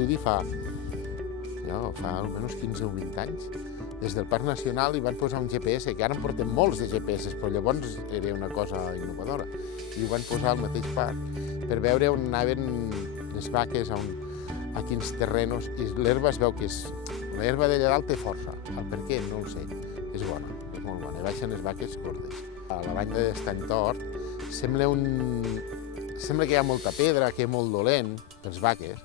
estudi fa almenys 15 o 20 anys. Des del Parc Nacional hi van posar un GPS, que ara en portem molts de GPS, però llavors era una cosa innovadora. I ho van posar al mateix parc per veure on anaven les vaques, a quins terrenos, i l'herba es veu que l'herba d'allà dalt té força. El per què? No ho sé. És bona, és molt bona. I baixen les vaques gordes. A la banya d'Estany Tort sembla que hi ha molta pedra, que és molt dolent per les vaques,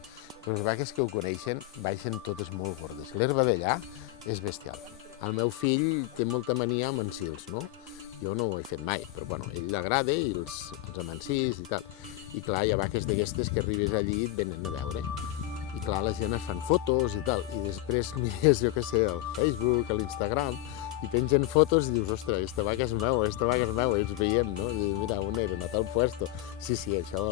però les vaques que ho coneixen baixen totes molt gordes. L'herba d'allà és bestial. El meu fill té molta mania amb encils, no? Jo no ho he fet mai, però bueno, ell l'agrada i els amancís i tal. I clar, hi ha vaques d'aquestes que arribes allí i et venen a veure. I clar, la gent es fan fotos i tal, i després mires, jo què sé, al Facebook, a l'Instagram, i pengen fotos i dius, ostres, aquesta vaca és meu, i els veiem, no? I dius, mira, on eren, a tal puesto. Sí, això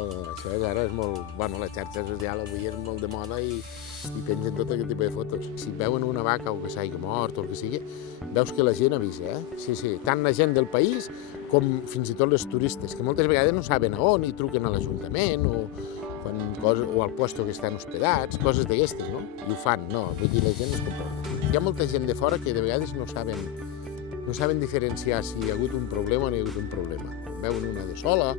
ara és molt... Bueno, la xarxa social avui és molt de moda i pengen tot aquest tipus de fotos. Si veuen una vaca o que s'hagi mort o el que sigui, veus que la gent avisa, Sí, tant la gent del país com fins i tot les turistes, que moltes vegades no saben a on i truquen a l'Ajuntament o al puesto que estan hospedats, coses d'aquestes, no? I ho fan, no, vull dir, la gent es comporta. Hi ha molta gent de fora que de vegades no saben diferenciar si hi ha hagut un problema o no hi ha hagut un problema. Veuen una de sola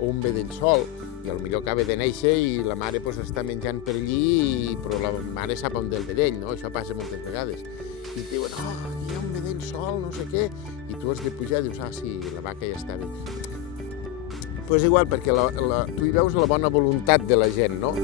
o un vedell sol, i potser acaba de néixer i la mare està menjant per allí, però la mare sap on del vedell, no? Això passa moltes vegades. I et diuen, aquí hi ha un vedell sol, no sé què, i tu has de pujar i dius, sí, la vaca ja està bé. Però és igual, perquè tu hi veus la bona voluntat de la gent, no?